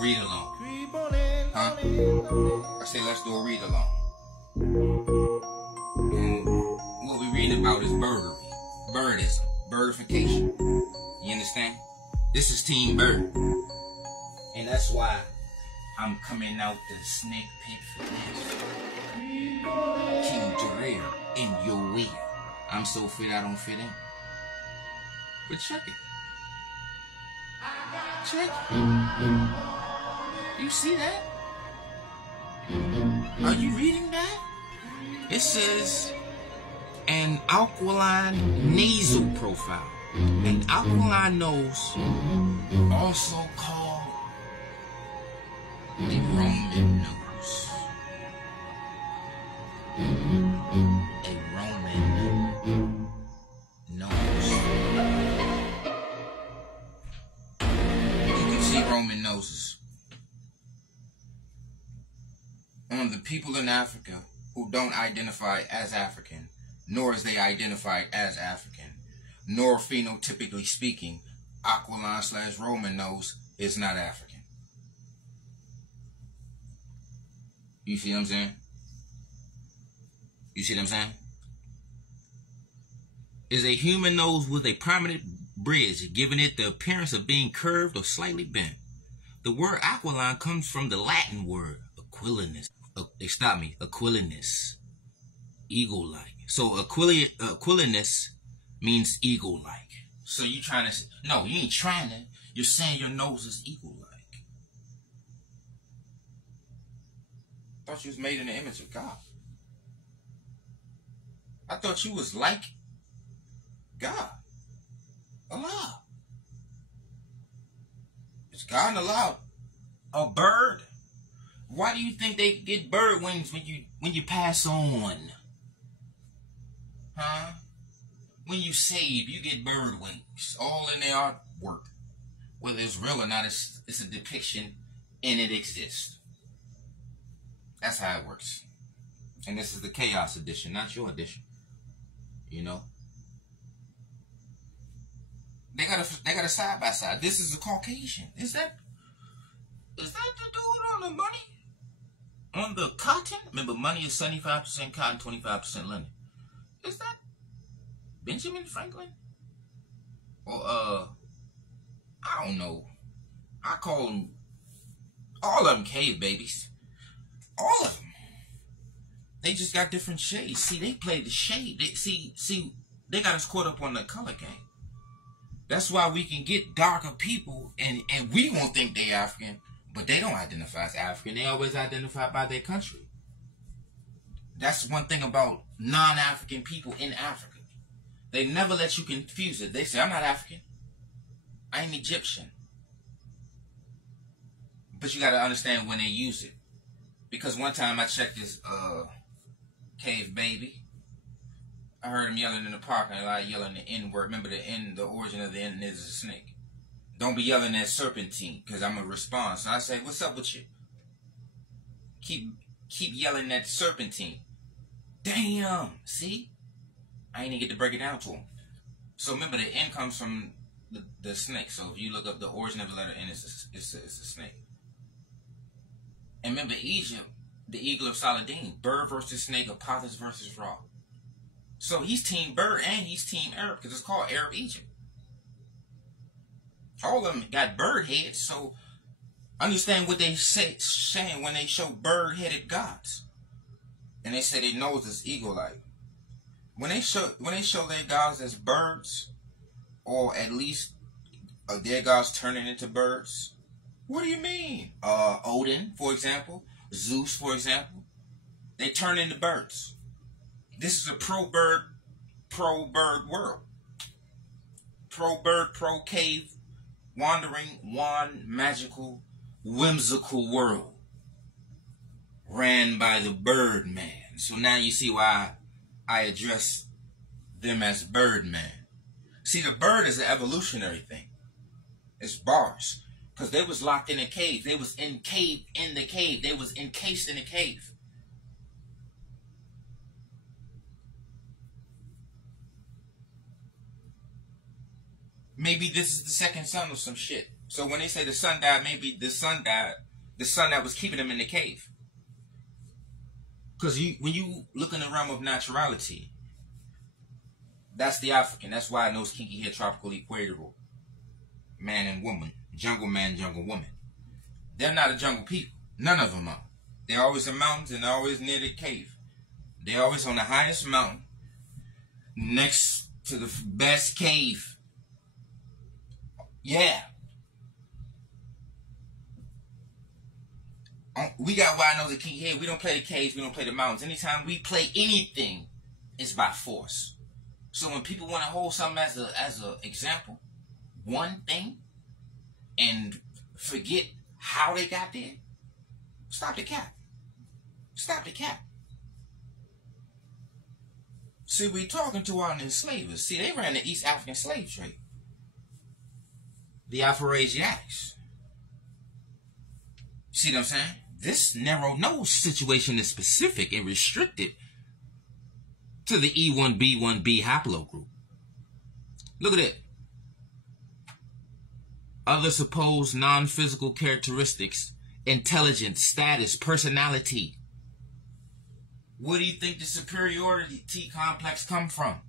read along. Huh? I say let's do a read along. And what we reading about is birdery. Birdism. Birdification. You understand? This is Team Bird. And that's why I'm coming out the snake pit for this. King Jarrell in your way. I'm so fit I don't fit in. But check it. Check it. You see that? Are you reading that? It says an Aquiline nasal profile. An Aquiline nose, also called a Roman nose. A Roman nose. You can see Roman noses on the people in Africa who don't identify as African, nor is they identified as African, nor phenotypically speaking, Aquiline/Roman nose is not African. You see what I'm saying? You see what I'm saying? Is a human nose with a prominent bridge, giving it the appearance of being curved or slightly bent. The word aquiline comes from the Latin word aquilinus. Aquilinus. Eagle-like. So aquilinus means eagle-like. So you trying to... No, you ain't trying to. You're saying your nose is eagle-like. I thought you was made in the image of God. I thought you was like God. Allah. Is God allowed a bird? Why do you think they get bird wings when you pass on? Huh? When you save, you get bird wings. All in their artwork. Whether it's real or not, it's a depiction and it exists. That's how it works. And this is the Chaos edition, not your edition. You know? They got a side by side. This is a Caucasian. Is that the dude on the money? On the cotton? Remember, money is 75% cotton, 25% linen. Is that Benjamin Franklin? Or, I don't know. I call them, all of them cave babies. All of them. They just got different shades. See, they play the shade. They got us caught up on the color game. That's why we can get darker people and we won't think they African, but they don't identify as African. They always identify by their country. That's one thing about non-African people in Africa. They never let you confuse it. They say, I'm not African. I'm Egyptian. But you got to understand when they use it. Because one time I checked this cave baby. I heard him yelling in the parking lot, yelling the N-word. Remember the N, the origin of the N is a snake. Don't be yelling that serpentine, because I'm going to respond. So I say, what's up with you? Keep yelling that serpentine. Damn, see? I ain't even get to break it down to him. So remember, the N comes from the snake. So if you look up the origin of the letter N, it's a snake. And remember, Egypt, the eagle of Saladin, bird versus snake, Apophis versus Ra. So he's Team Bird and he's Team Arab because it's called Arab Egypt. All of them got bird heads, so understand what they saying when they show bird-headed gods. And they say their nose is eagle-like. When they show their gods as birds, or at least their gods turning into birds, what do you mean? Odin, for example, Zeus, for example, they turn into birds. This is a pro-bird world. Pro-bird, pro-cave, wandering, magical, whimsical world. Ran by the Birdman. So now you see why I address them as Birdman. See, the bird is an evolutionary thing. It's bars. Because they was locked in a cave. They was in the cave. They was encased in a cave. Maybe this is the second son of some shit. So when they say the sun died, maybe the sun died, the sun that was keeping them in the cave. Because when you look in the realm of naturality, that's the African. That's why I know it's kinky hair, tropical, equatorial, man and woman, jungle man, jungle woman. They're not a jungle people. None of them are. They're always in mountains and they're always near the cave. They're always on the highest mountain, next to the best cave. Yeah. We got wide nose and kinky hair. We don't play the caves. We don't play the mountains. Anytime we play anything, it's by force. So when people want to hold something as a example, one thing, and forget how they got there, stop the cap. Stop the cap. See, we talking to our enslavers. See, they ran the East African slave trade. The Afro-Asiatics. See what I'm saying? This narrow nose situation is specific and restricted to the E1B1B haplogroup. Look at it. Other supposed non-physical characteristics: intelligence, status, personality. Where do you think the superiority complex come from?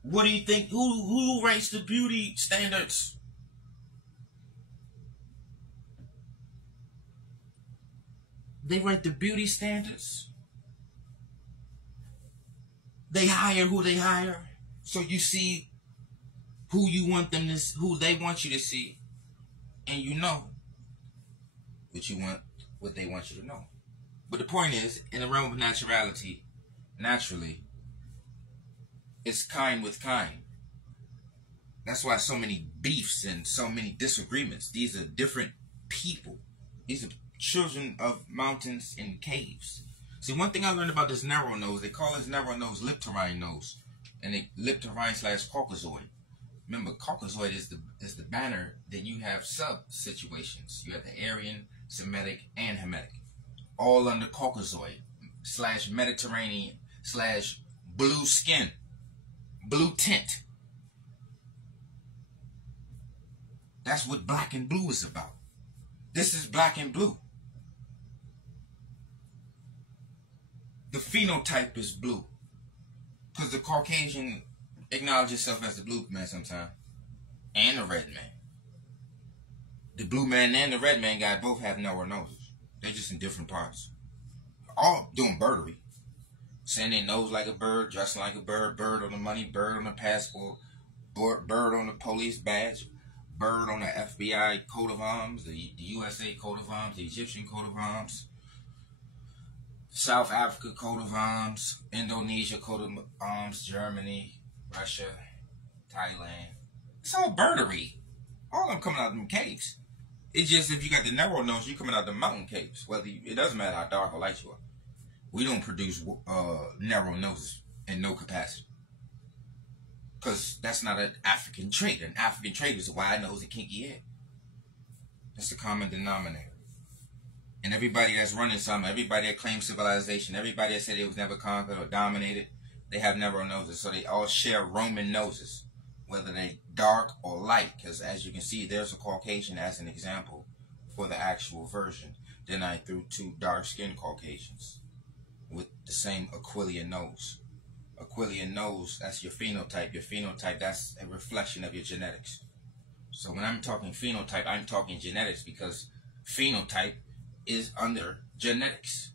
What do you think? Who writes the beauty standards? They write the beauty standards. They hire who they hire. So you see who you want them to, who they want you to see, and you know what they want you to know. But the point is, in the realm of naturality, naturally, it's kind with kind. That's why so many beefs and so many disagreements. These are different people. These are children of mountains and caves. See, one thing I learned about this narrow nose, they call this narrow nose lipterine nose, and they lipterine / Caucasoid. Remember, Caucasoid is the banner. Then you have sub situations. You have the Aryan, Semitic, and Hamitic, all under Caucasoid / Mediterranean / blue skin, blue tint. That's what black and blue is about. This is black and blue. The phenotype is blue, because the Caucasian acknowledges himself as the blue man sometimes, and the red man. The blue man and the red man guy both have narrow noses. They're just in different parts. All doing birdery. Saying they nose like a bird, dressing like a bird, bird on the money, bird on the passport, bird on the police badge, bird on the FBI coat of arms, the USA coat of arms, the Egyptian coat of arms, South Africa coat of arms, Indonesia coat of arms, Germany, Russia, Thailand. It's all birdery. All of them coming out of them caves. It's just if you got the narrow nose, you're coming out of the mountain caves. It doesn't matter how dark or light you are. We don't produce narrow noses in no capacity. Because that's not an African trait. An African trait is a wide nose and kinky head. That's the common denominator. And everybody that's running something, everybody that claims civilization, everybody that said it was never conquered or dominated, they have narrow noses. So they all share Roman noses, whether they dark or light. Because as you can see, there's a Caucasian as an example for the actual version. Then I threw two dark-skinned Caucasians with the same Aquiline nose. Aquiline nose, that's your phenotype. Your phenotype, that's a reflection of your genetics. So when I'm talking phenotype, I'm talking genetics, because phenotype is under genetics.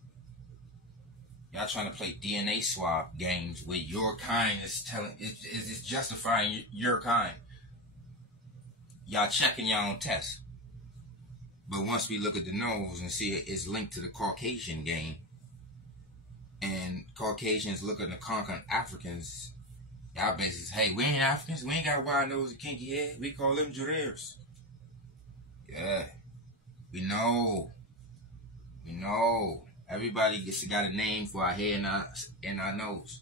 Y'all trying to play DNA swap games where your kind is justifying your kind. Y'all checking your own test. But once we look at the nose and see it's linked to the Caucasian game, and Caucasians looking to conquer Africans, y'all basically say, hey, we ain't Africans, we ain't got wide nose and kinky head, we call them Jurers. Yeah, we know. We know. Everybody got a name for our hair and our nose.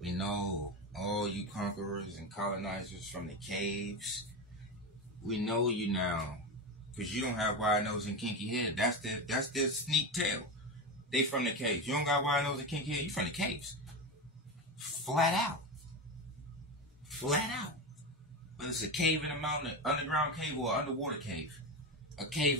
We know. All you conquerors and colonizers from the caves, we know you now. Because you don't have wide nose and kinky head. That's their sneak tail. They from the caves. You don't got wide nose and kinky head, you from the caves. Flat out. Flat out. whether it's a cave in the mountain, an underground cave, or an underwater cave. A cave